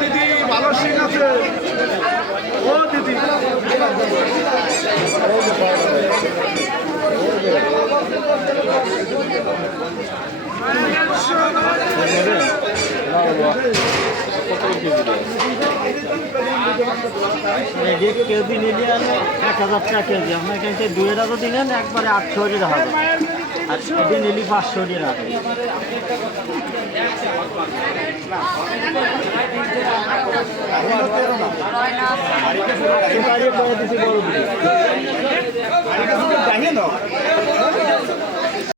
দিদি ভালো সিং আছে। ও দিদি। এক কেজি নিলে এক হাজার টাকা কেজি আপনার কাছে দুই হাজার দিলেন একবারে আটশো টাকা। হবে আর এটি নিলি পাঁচশো টাকা। বাড়ি করে